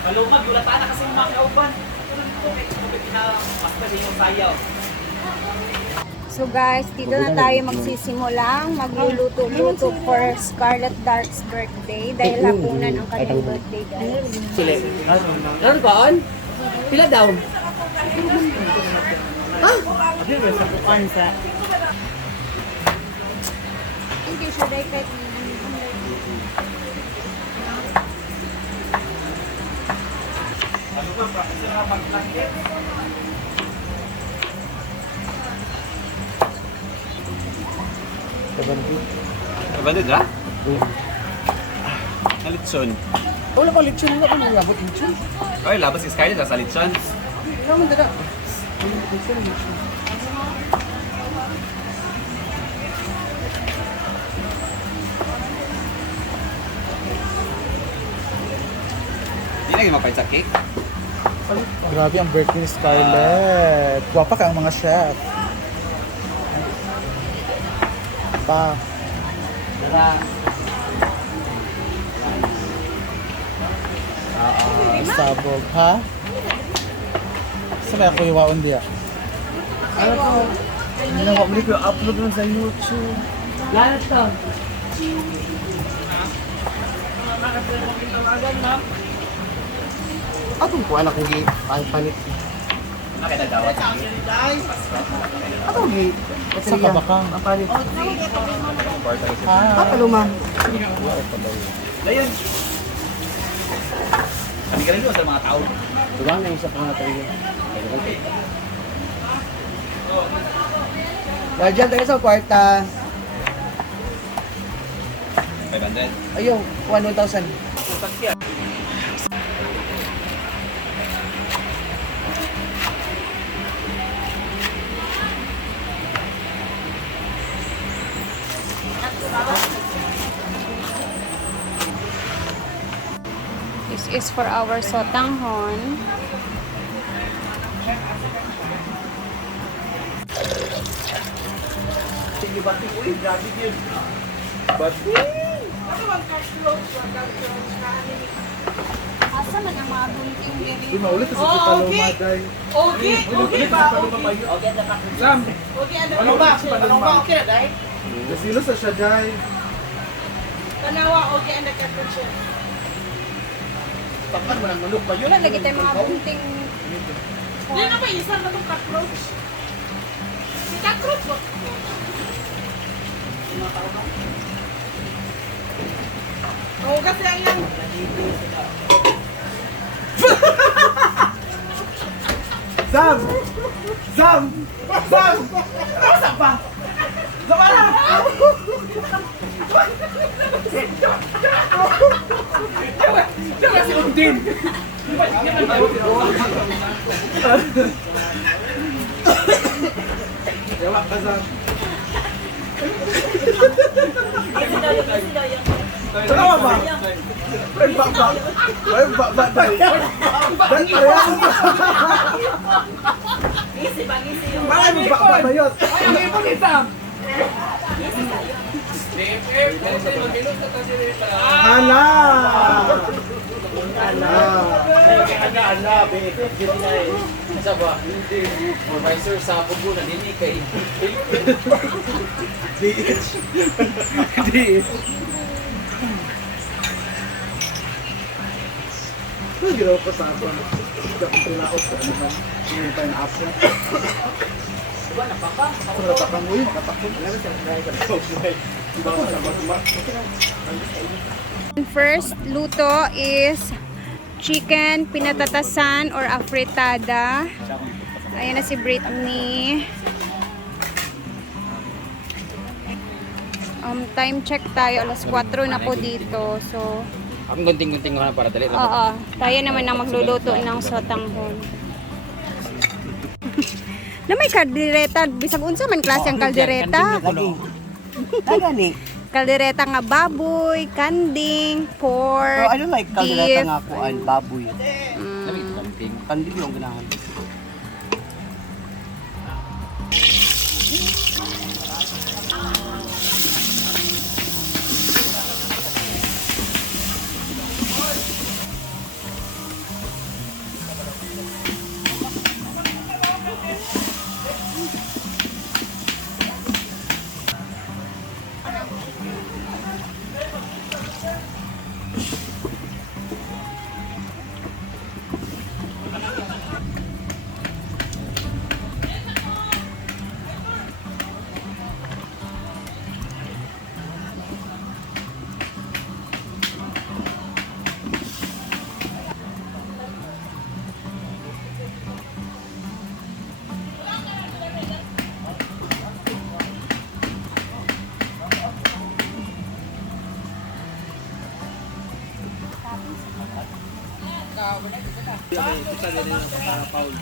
Kalumag, gulatan na kasi mga kauban. Pero dito, may pinamasta din yung sayaw. So guys, dito na tayo magsisimulang magluluto-luto for Scarlett Dark's birthday dahil hapunan ang kanyang birthday, guys. Sili. Naroon ba on? Pila daw? Ha? Hindi siya dahil kahit Ano ba, professor na mag-plastic? Kabandit ha? Nalitson. Wala pa lechon na kung labot lechon. Ay, labas si Scarlett, nasa litson. Naman dada. Hindi lagi mapahit sa cake. Grabe ang birthday ni Scarlett. Guwapa ka ang mga chef. Pa. Dada. Sabog, ha? Sa may ako iwaon diya. Ano to? Hindi na mabalik ko upload lang sa YouTube. Lahat to. Atong ko anak ko gi palit. Nakita dawat. Atong gi. Sa kabakang. Ang palit. Ha? Paluma. Ayun. Kami ka rin doon sa mga tao. Diba na yung sa pangatay. Diyan tayo sa kwarta. 500. Ayaw, 1,000. this is for our sotanghon. Sige, bati ko eh. Grabe yun. Bati. Asa man ang mga bunting diri? Di maulit kasi si Paloma dahil. Okay ba? Okay. Lam! Ano ba? Ano ba? Okay, dahil? Nasilo sa siya dahil. Tanawa, okay, and the temperature. Papan mo ng manok pa yun. Wala lagi tayo mga bunting. Hindi na ba isa na itong cockroach? Si cockroach ba? Oo, kasi ang yan. Zam! Zam! Zam! Asa pa? Zawala! Diyan si Undin. Yawa ka Zam. Tama ba? Ay baba. Ay baba dahil. Dahil ayan. Bakit mo baba ba yun? Ay, ang ipon ni Sam! Hala! Hala! Asa ba? Hindi. Supervisor sa pugo na din kay. Di. Ano ginawa ko sa ako? Pilaot ko naman. Yung pineapple. Kung natakang mo yun, makatakot. First luto is chicken pinatatasan or afritada. Ayan na si Brittany. Time check tayo, alas 4 na po dito. So, Ang gunting-gunting ko na para dali. oo, tayo naman ang magluluto ng sotanghon. Na may kaldereta, bisag unsa man klase ang kaldereta. Lagi. Kaldereta nga baboy, kanding, pork, So, I don't like beef. kaldereta nga ako ang baboy. Gunting. Kandil yung ganahan. Kita din ng Paul.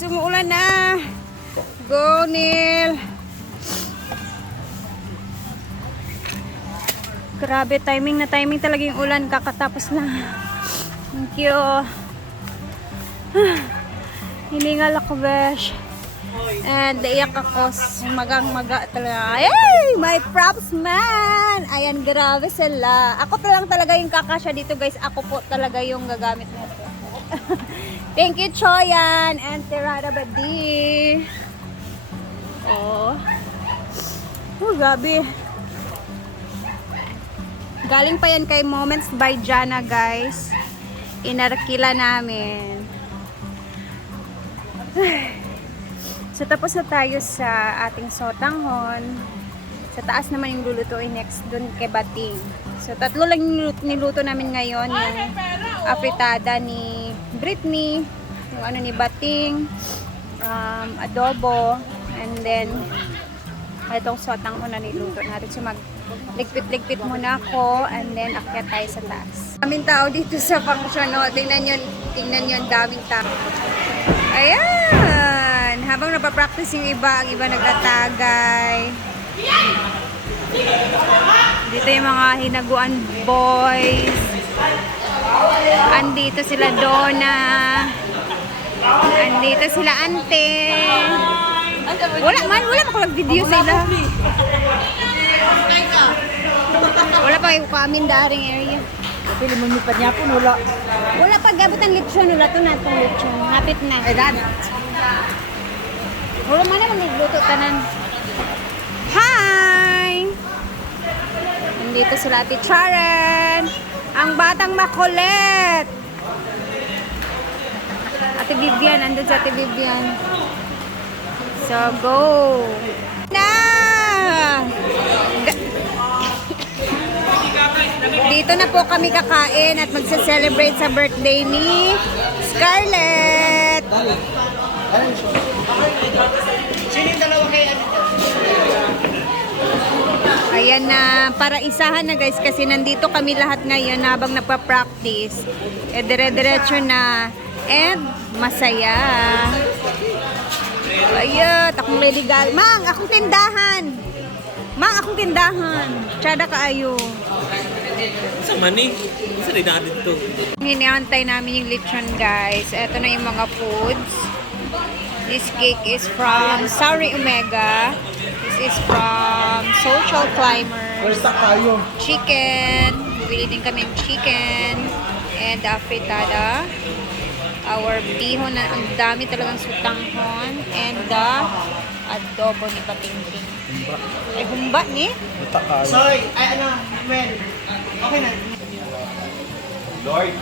Sumuulan na. Go, Neil. Grabe, timing na timing talaga yung ulan. Kakatapos na. Thank you. Hiningal ako, besh. And iyak ako. Magang-maga talaga. Ay, my props man. Ayan, grabe sila. Ako lang talaga yung kakasya dito, guys. Ako po talaga yung gagamit nito. Thank you, Choyan and Tirada Badi. Oh. Oh, grabe. Galing pa yan kay Moments by Jana, guys. Inarkila namin. So, tapos na tayo sa ating sotanghon. Sa taas naman yung lulutuin next dun kay Bating. So, tatlo lang yung niluto namin ngayon. Yung apritada ni Britney, yung ano ni Bating, adobo, and then itong sotanghon na niluto natin. So, magligpit-ligpit muna ako, and then akyat tayo sa taas. Daming tao dito sa function, no? Tingnan nyo ang daming tao. Ayan! Habang napapractice yung iba, ang iba nagtatagay. Dito yung mga hinaguan boys. Andito sila Donna. Andito sila Ante. Wala man ko lang video sa ila. Wala pa yung kamin daring area. Pili mo pa niya po, wala. Wala pa gabot ang lechon. Wala to na itong lechon. Hapit na. Wala man naman nagluto tanan. Hi! Nandito sila Ate Charen. Ang batang makulit. Ate Vivian. Andun sa Ate Vivian. So, go! Na! Dito na po kami kakain at magse-celebrate sa birthday ni Scarlett. Ayan na, para isahan na guys kasi nandito kami lahat ngayon habang nagpa-practice. Dire-diretso na and masaya. Ayun, akong Lady Gal. Mang, akong tindahan. Mang, akong tindahan. Tsada kaayo. Sa mani. Sa rin natin ito. Hinihantay namin yung lechon guys. Ito na yung mga foods. This cake is from Sauri Omega. This is from Social Climbers. Basta kayo. Chicken. Bili din kami ng chicken. And fritada. Our bihon na ang dami talagang sutanghon. And the adobo ni Patingting. Ay, humba ni? Basta kayo. Sorry, ay ano, well, okay na. Lord,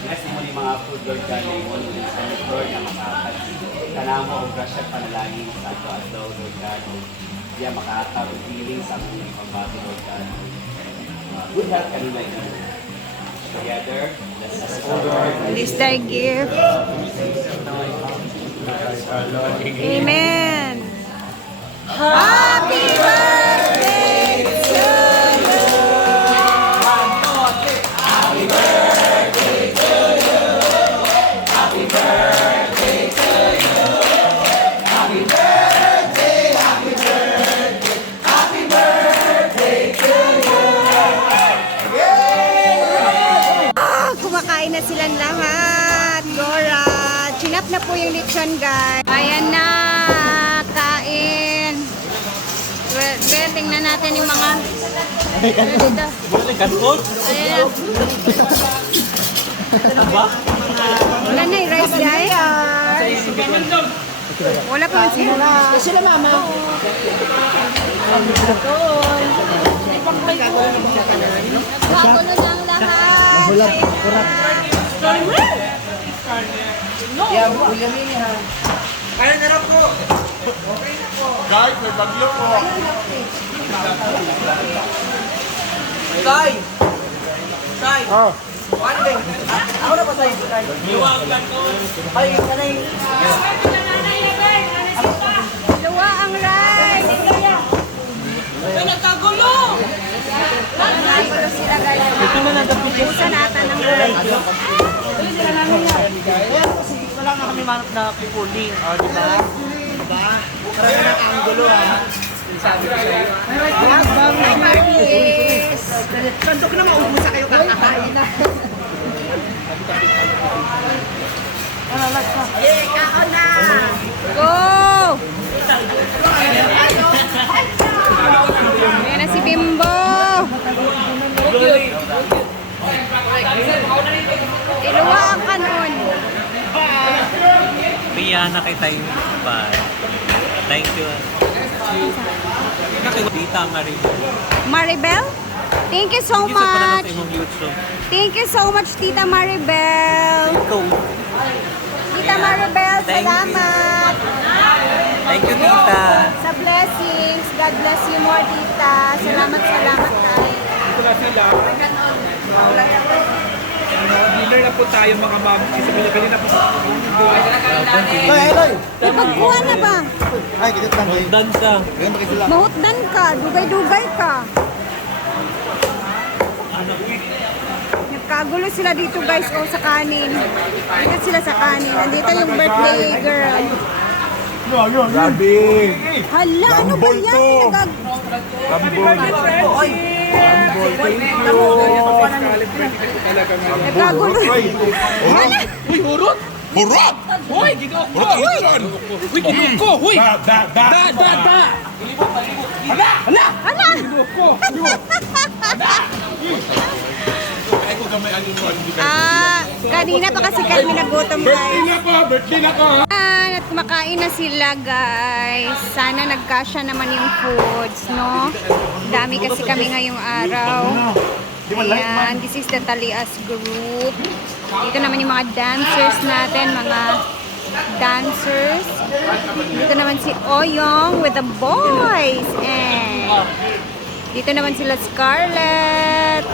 bless mo yung mga food, Lord God, na yung Lord, na makakal. Kanamo o grasya panalangin sa ato-ato, Lord God. Diya makakatawag healing sa mga pambato, Lord God. Good health kanina yun. Together, let's us forward. This thy gift. Amen. Happy birthday to you. Happy birthday to you. Happy birthday to you. Happy birthday, happy birthday, happy birthday to you. Kumakain na silang lahat. Gora. Chinap na po yung lechon, guys. Ayan na. Kain. tingnan natin yung mga... Ano dito? Ayan. Wala na yung rice guys. Wala pa sila. Sila mama. Nagkagulo ng lahat. Hulat, kurap. Yeah, ulamin niya. Kaya na lang po. Guys, may bagyo po. Tay! Tay! Oh. Ano ba? Ako na pa tayo. Tay. Ay, kanay. Luwa ang rice. Ay, nagkagulo! Nagkagulo sila guys. Ubusan natin ng rice. Ayan kasi wala nga kami manap na pipuling. O, di ba? Diba? Karami ng angulo ah. Sabi ko sa'yo. Yes. Sandok na maubusa kayo kakakain na. Go! Ayan na si Bimbo. Iluwa ang kanon. Pia na kay tayo pa. Thank you. Nakikita nga rin. Maribel? Thank you so Isa pa na much. sa imong YouTube. Thank you so much, Tita Maribel. Tita Maribel, Thank you. salamat. Thank you, tita. Sa blessings. God bless you more, Tita. Salamat tayo. Ito na sila. Dinner na po tayo mga ma'am. Kasi binibili na po sa Ay, Eloy. Ipagkuha na ba? Ay, kitit lang. Boy. Dan ka. Ganun bakit sila? Mahutdan ka. Dugay-dugay ka. Nagkagulo sila dito guys sa kanin. Dito sila sa kanin. Nandito yung birthday girl. Grabe. Hala, ano ba yan? Nagkagulo. Hurot! Hurot! Hoy! Hurot! Uy, ginuok ko! Huy! Da! Hala! Hala! Kanina pa kasi kami nagutom guys. Birthday na ko! At kumakain na sila guys. Sana nagkasya naman yung foods, no? Dami kasi kami ngayong araw. Ayan, this is the Talias group. Dito naman yung mga dancers natin, mga dancers. Dito naman si Oyong with the boys. And dito naman sila Scarlett.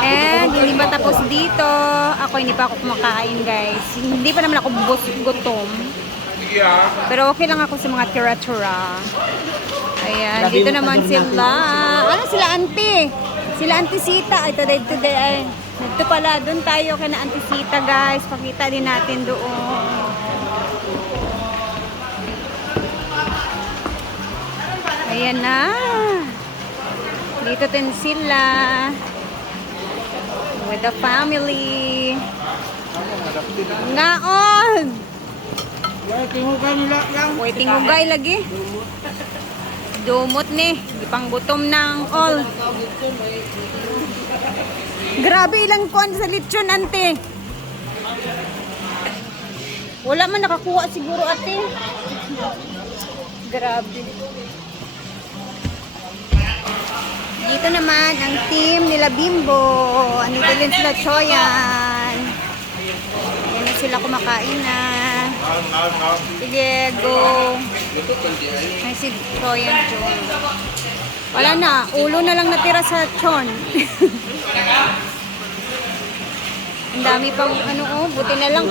And hindi pa tapos dito. Ako hindi pa ako kumakain guys. Hindi pa naman ako gutom. Pero okay lang ako sa mga tira-tira. Ayan, dito naman sila. Ano sila, auntie? Sila Auntie Sita. Ay, today. Ay, dito pala. Doon tayo kay na Auntie Sita guys. Pakita din natin doon. Ayan na. Dito din sila. With the family. Ngaon! Waiting ugay lagi. Dumot ni. Ipang gutom ng all. Grabe ilang kuwan sa lechon, ante. Wala man nakakuha siguro, ate. Grabe. Dito naman ang team nila Bimbo. Andito din sila Choyan. Yan na sila kumakain na. Sige, go. Ay, si Choyan Chon. Wala na. Ulo na lang natira sa Chon. Ang dami pang buti na lang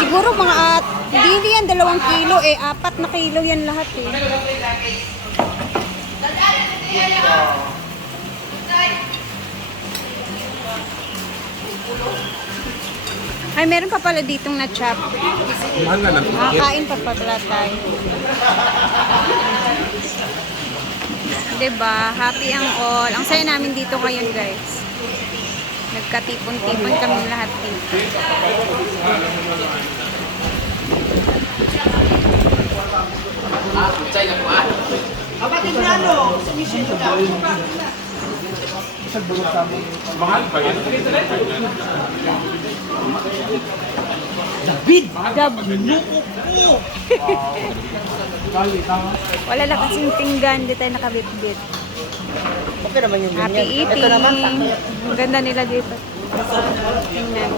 siguro mga hindi yan 2 kilo 4 na kilo yan lahat Ay, meron pa pala ditong na-chop. Makakain pa pala tayo. Diba? Happy ang all. Ang saya namin dito ngayon, guys. Nagkatipon-tipon kami lahat dito. Kapatid niya, ano? Si Michelle ka. Mahal ba yan? Wala na kasing tinggan, di tayo nakabitbit. Okay naman yung Happy ganyan. eating! Ito naman, sakto. Ang ganda nila dito. Tingnan.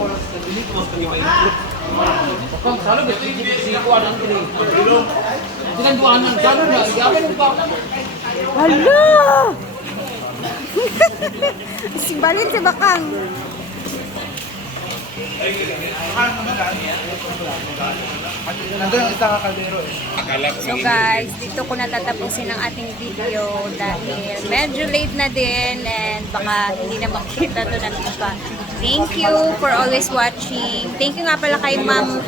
Hala! Simbalin si Bakang. Nandun ang isang kaldero eh. So guys, dito ko natatapusin ang ating video dahil medyo late na din and baka hindi na makita to ng iba. Thank you for always watching. Thank you nga pala kay Ma'am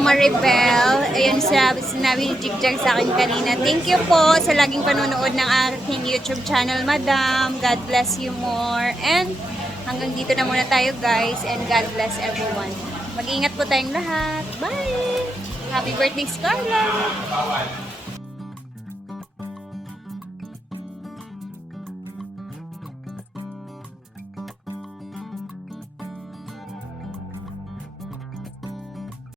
Maribel. Ayun, sinabi ni Jigjag sa akin kanina. Thank you po sa laging panonood ng aking YouTube channel, Madam. God bless you more. And hanggang dito na muna tayo guys and God bless everyone. Mag-ingat po tayong lahat. Bye! Happy birthday, Scarlett!